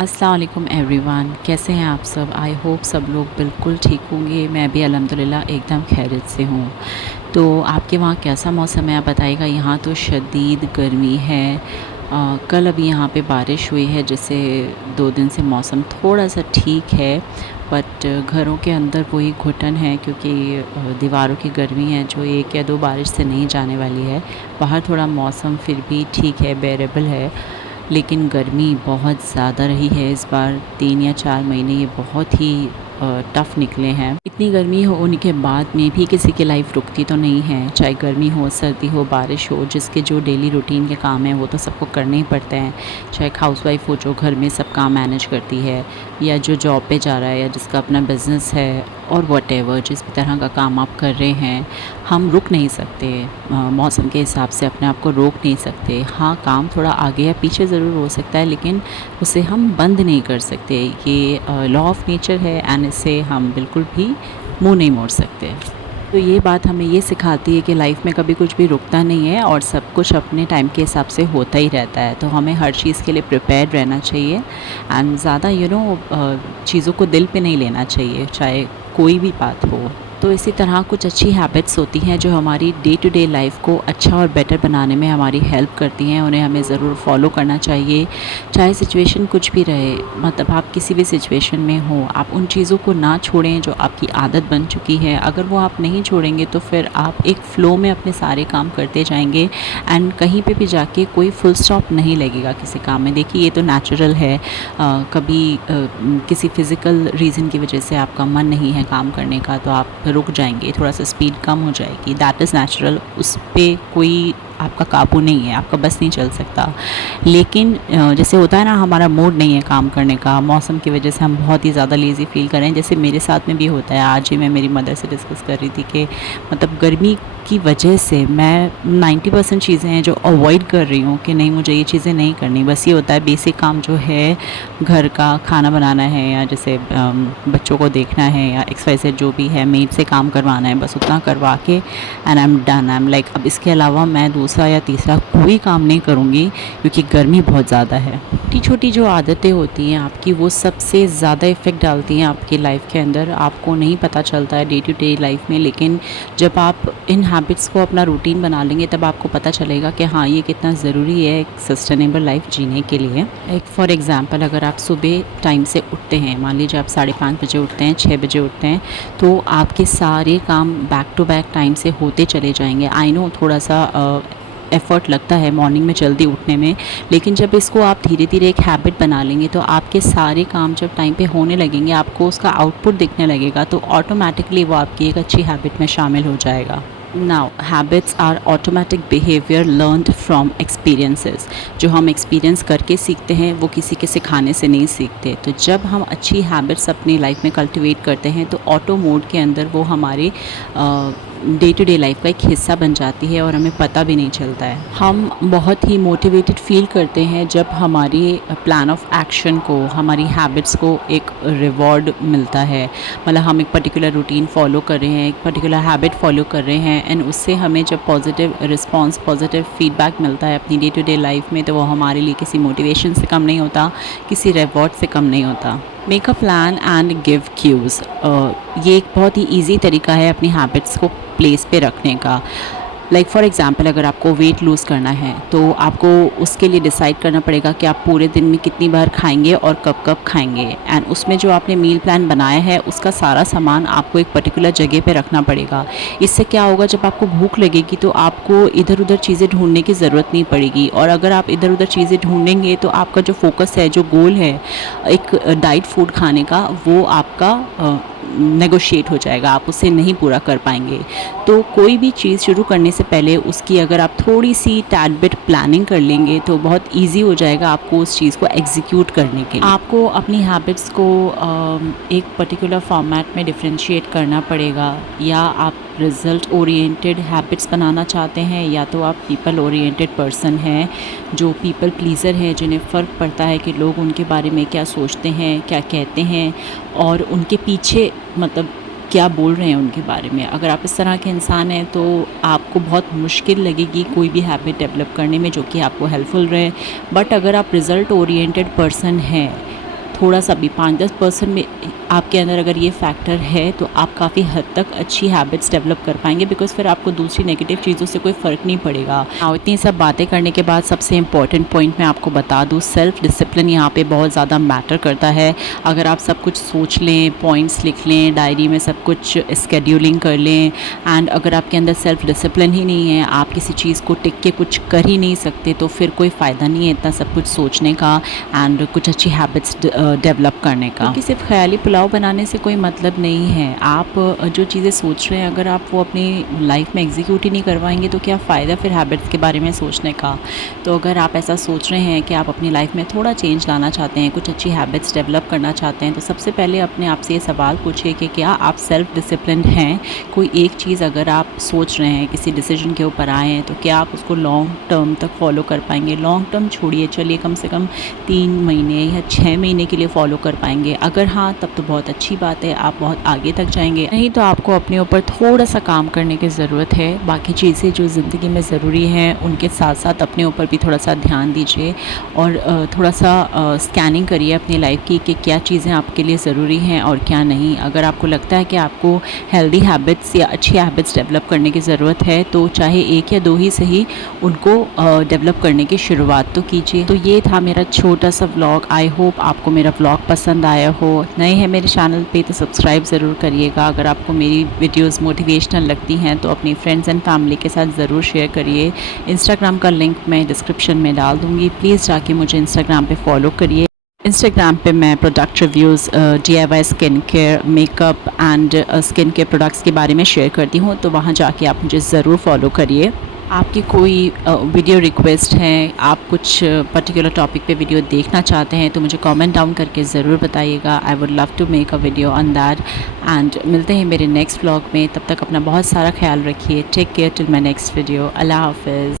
अस्सलाम वालेकुम एवरीवन, कैसे हैं आप सब। आई होप सब लोग बिल्कुल ठीक होंगे। मैं भी अल्हम्दुलिल्लाह एकदम खैरियत से हूँ। तो आपके वहाँ कैसा मौसम है आप बताइएगा। यहाँ तो शदीद गर्मी है। कल अभी यहाँ पे बारिश हुई है, जिससे 2 दिन से मौसम थोड़ा सा ठीक है। बट घरों के अंदर वही घुटन है, क्योंकि दीवारों की गर्मी है जो 1 या 2 बारिश से नहीं जाने वाली है। बाहर थोड़ा मौसम फिर भी ठीक है, बेरेबल है, लेकिन गर्मी बहुत ज़्यादा रही है इस बार। 3 या 4 महीने ये बहुत ही टफ़ निकले हैं। इतनी गर्मी होने के बाद में भी किसी की लाइफ रुकती तो नहीं है, चाहे गर्मी हो, सर्दी हो, बारिश हो। जिसके जो डेली रूटीन के काम हैं वो तो सबको करने ही पड़ते हैं। चाहे एक हाउसवाइफ हो जो घर में सब काम मैनेज करती है, या जो जॉब पे जा रहा है, या जिसका अपना बिज़नेस है, और वटेवर जिस भी तरह का काम आप कर रहे हैं। हम रुक नहीं सकते, मौसम के हिसाब से अपने आप को रोक नहीं सकते। हाँ, काम थोड़ा आगे या पीछे ज़रूर हो सकता है, लेकिन उसे हम बंद नहीं कर सकते। ये लॉ ऑफ नेचर है, एंड इससे हम बिल्कुल भी मुंह नहीं मोड़ सकते। तो ये बात हमें ये सिखाती है कि लाइफ में कभी कुछ भी रुकता नहीं है, और सब कुछ अपने टाइम के हिसाब से होता ही रहता है। तो हमें हर चीज़ के लिए प्रिपेयर्ड रहना चाहिए, एंड ज़्यादा चीज़ों को दिल पे नहीं लेना चाहिए, चाहे कोई भी बात हो। तो इसी तरह कुछ अच्छी हैबिट्स होती हैं जो हमारी डे टू डे लाइफ को अच्छा और बेटर बनाने में हमारी हेल्प करती हैं। उन्हें हमें ज़रूर फॉलो करना चाहिए, चाहे सिचुएशन कुछ भी रहे। मतलब आप किसी भी सिचुएशन में हो, आप उन चीज़ों को ना छोड़ें जो आपकी आदत बन चुकी है। अगर वो आप नहीं छोड़ेंगे तो फिर आप एक फ़्लो में अपने सारे काम करते जाएंगे, एंड कहीं पे भी जाके कोई फुल स्टॉप नहीं लगेगा किसी काम में। देखिए, ये तो नेचुरल है। कभी किसी फ़िज़िकल रीज़न की वजह से आपका मन नहीं है काम करने का, तो आप रुक जाएंगे, थोड़ा सा स्पीड कम हो जाएगी। दैट इज़ नेचुरल, उस पे कोई आपका काबू नहीं है, आपका बस नहीं चल सकता। लेकिन जैसे होता है ना, हमारा मूड नहीं है काम करने का, मौसम की वजह से हम बहुत ही ज़्यादा लेज़ी फ़ील कर रहे हैं। जैसे मेरे साथ में भी होता है। आज ही मैं मेरी मदर से डिस्कस कर रही थी कि मतलब गर्मी की वजह से मैं 90% चीज़ें हैं जो अवॉइड कर रही हूँ, कि नहीं, मुझे ये चीज़ें नहीं करनी। बस ये होता है बेसिक काम जो है घर का, खाना बनाना है, या जैसे बच्चों को देखना है, या XYZ जो भी है, मेड से काम करवाना है, बस उतना करवा के and I am done. I am like, अब इसके अलावा मैं दूसरा या तीसरा कोई काम नहीं करूँगी, क्योंकि गर्मी बहुत ज़्यादा है। छोटी छोटी जो आदतें होती हैं आपकी, वो सबसे ज़्यादा इफ़ेक्ट डालती हैं आपकी लाइफ के अंदर। आपको नहीं पता चलता है डे टू डे लाइफ में, लेकिन जब आप इन हैबिट्स को अपना रूटीन बना लेंगे, तब आपको पता चलेगा कि हाँ, ये कितना ज़रूरी है एक सस्टेनेबल लाइफ जीने के लिए। एक फॉर एग्ज़ाम्पल, अगर आप सुबह टाइम से उठते हैं, मान लीजिए आप 5:30 बजे उठते हैं, 6 बजे उठते हैं, तो आपके सारे काम बैक टू बैक टाइम से होते चले जाएंगे। आई नो थोड़ा सा एफ़र्ट लगता है मॉर्निंग में जल्दी उठने में, लेकिन जब इसको आप धीरे धीरे एक हैबिट बना लेंगे, तो आपके सारे काम जब टाइम पे होने लगेंगे, आपको उसका आउटपुट दिखने लगेगा, तो ऑटोमेटिकली वो आपकी एक अच्छी हैबिट में शामिल हो जाएगा। Now, habits are automatic behaviour learned from experiences. जो हम एक्सपीरियंस करके सीखते हैं, वो किसी के सिखाने से नहीं सीखते। तो जब हम अच्छी हैबिट्स अपनी लाइफ में कल्टिवेट करते हैं, तो ऑटो मोड के अंदर वो हमारे डे टू डे लाइफ का एक हिस्सा बन जाती है, और हमें पता भी नहीं चलता है। हम बहुत ही मोटिवेटेड फील करते हैं जब हमारी प्लान ऑफ एक्शन को, हमारी हैबिट्स को एक रिवॉर्ड मिलता है। मतलब हम एक पर्टिकुलर रूटीन फॉलो कर रहे हैं, एक पर्टिकुलर हैबिट फॉलो कर रहे हैं, एंड उससे हमें जब पॉजिटिव रिस्पॉन्स, पॉजिटिव फीडबैक मिलता है अपनी डे टू डे लाइफ में, तो वो हमारे लिए किसी मोटिवेशन से कम नहीं होता, किसी रिवॉर्ड से कम नहीं होता। Make a plan and give cues, ये एक बहुत ही ईजी तरीका है अपनी हैबिट्स को प्लेस पे रखने का। लाइक फॉर एग्ज़ाम्पल, अगर आपको वेट लूज़ करना है, तो आपको उसके लिए डिसाइड करना पड़ेगा कि आप पूरे दिन में कितनी बार खाएंगे और कब कब खाएंगे। एंड उसमें जो आपने मील प्लान बनाया है, उसका सारा सामान आपको एक पर्टिकुलर जगह पे रखना पड़ेगा। इससे क्या होगा, जब आपको भूख लगेगी तो आपको इधर उधर चीज़ें ढूंढने की ज़रूरत नहीं पड़ेगी। और अगर आप इधर उधर चीज़ें ढूंढेंगे, तो आपका जो फोकस है, जो गोल है एक डाइट फूड खाने का, वो आपका नेगोशिएट हो जाएगा, आप उसे नहीं पूरा कर पाएंगे। तो कोई भी चीज़ शुरू करने से पहले उसकी अगर आप थोड़ी सी टैड बिट प्लानिंग कर लेंगे, तो बहुत इजी हो जाएगा आपको उस चीज़ को एग्जीक्यूट करने के लिए। आपको अपनी हैबिट्स को एक पर्टिकुलर फॉर्मेट में डिफरेंशिएट करना पड़ेगा। या आप रिज़ल्ट ओरिएंटेड हैबिट्स बनाना चाहते हैं, या तो आप पीपल ओरिएंटेड पर्सन हैं, जो पीपल प्लीज़र हैं, जिन्हें फ़र्क पड़ता है कि लोग उनके बारे में क्या सोचते हैं, क्या कहते हैं, और उनके पीछे मतलब क्या बोल रहे हैं उनके बारे में। अगर आप इस तरह के इंसान हैं, तो आपको बहुत मुश्किल लगेगी कोई भी हैबिट डेवलप करने में जो कि आपको हेल्पफुल रहे। बट अगर आप रिज़ल्ट ओरिएंटेड पर्सन हैं, थोड़ा सा भी 5-10% में आपके अंदर अगर ये फैक्टर है तो आप काफ़ी हद तक अच्छी हैबिट्स डेवलप कर पाएंगे, बिकॉज़ फिर आपको दूसरी नेगेटिव चीज़ों से कोई फ़र्क नहीं पड़ेगा। और इतनी सब बातें करने के बाद सबसे इम्पॉर्टेंट पॉइंट मैं आपको बता दूँ, सेल्फ़ डिसिप्लिन यहाँ पे बहुत ज़्यादा मैटर करता है। अगर आप सब कुछ सोच लें, पॉइंट्स लिख लें, डायरी में सब कुछ स्केड्यूलिंग कर लें, एंड अगर आपके अंदर सेल्फ़ डिसिप्लिन ही नहीं है, आप किसी चीज़ को टिक के कुछ कर ही नहीं सकते, तो फिर कोई फ़ायदा नहीं है इतना सब कुछ सोचने का एंड कुछ अच्छी हैबिट्स डेवलप करने का। क्योंकि सिर्फ ख़याली पुलाव बनाने से कोई मतलब नहीं है। आप जो चीज़ें सोच रहे हैं अगर आप वो अपनी लाइफ में एग्जीक्यूट ही नहीं करवाएंगे तो क्या फ़ायदा फिर हैबिट्स के बारे में सोचने का। तो अगर आप ऐसा सोच रहे हैं कि आप अपनी लाइफ में थोड़ा चेंज लाना चाहते हैं, कुछ अच्छी हैबिट्स डेवलप करना चाहते हैं, तो सबसे पहले अपने आप से ये सवाल पूछिए कि क्या आप सेल्फ डिसिप्लिन हैं। कोई एक चीज़ अगर आप सोच रहे हैं, किसी डिसीजन के ऊपर आए हैं, तो क्या आप उसको लॉन्ग टर्म तक फॉलो कर पाएंगे। लॉन्ग टर्म छोड़िए, चलिए कम से कम 3 महीने या 6 महीने के लिए फॉलो कर पाएंगे। अगर हाँ, तब तो बहुत अच्छी बात है, आप बहुत आगे तक जाएंगे। नहीं तो आपको अपने ऊपर थोड़ा सा काम करने की ज़रूरत है। बाकी चीज़ें जो ज़िंदगी में ज़रूरी हैं उनके साथ साथ अपने ऊपर भी थोड़ा सा ध्यान दीजिए और थोड़ा सा स्कैनिंग करिए अपनी लाइफ की कि क्या चीज़ें आपके लिए ज़रूरी हैं और क्या नहीं। अगर आपको लगता है कि आपको हेल्दी हैबिट्स या अच्छी हैबिट्स डेवलप करने की ज़रूरत है, तो चाहे 1 या 2 ही सही, उनको डेवलप करने की शुरुआत तो कीजिए। तो ये था मेरा छोटा सा व्लॉग। आई होप आपको मेरा व्लॉग पसंद आया हो। नए हैं मेरे चैनल पे तो सब्सक्राइब ज़रूर करिएगा। अगर आपको मेरी वीडियोस मोटिवेशनल लगती हैं तो अपनी फ्रेंड्स एंड फैमिली के साथ ज़रूर शेयर करिए। इंस्टाग्राम का लिंक मैं डिस्क्रिप्शन में डाल दूँगी, प्लीज़ जाके मुझे इंस्टाग्राम पे फॉलो करिए। इंस्टाग्राम पे मैं product reviews, DIY skin care, makeup and skin care products के बारे में शेयर करती हूँ, तो वहाँ जाके आप मुझे ज़रूर फॉलो करिए। आपकी कोई वीडियो रिक्वेस्ट है, आप कुछ पर्टिकुलर टॉपिक पे वीडियो देखना चाहते हैं, तो मुझे कमेंट डाउन करके ज़रूर बताइएगा। I would love to make a video on that. And मिलते हैं मेरे नेक्स्ट व्लॉग में। तब तक अपना बहुत सारा ख्याल रखिए। Take care till my next video. अल्लाह हाफ़िज़।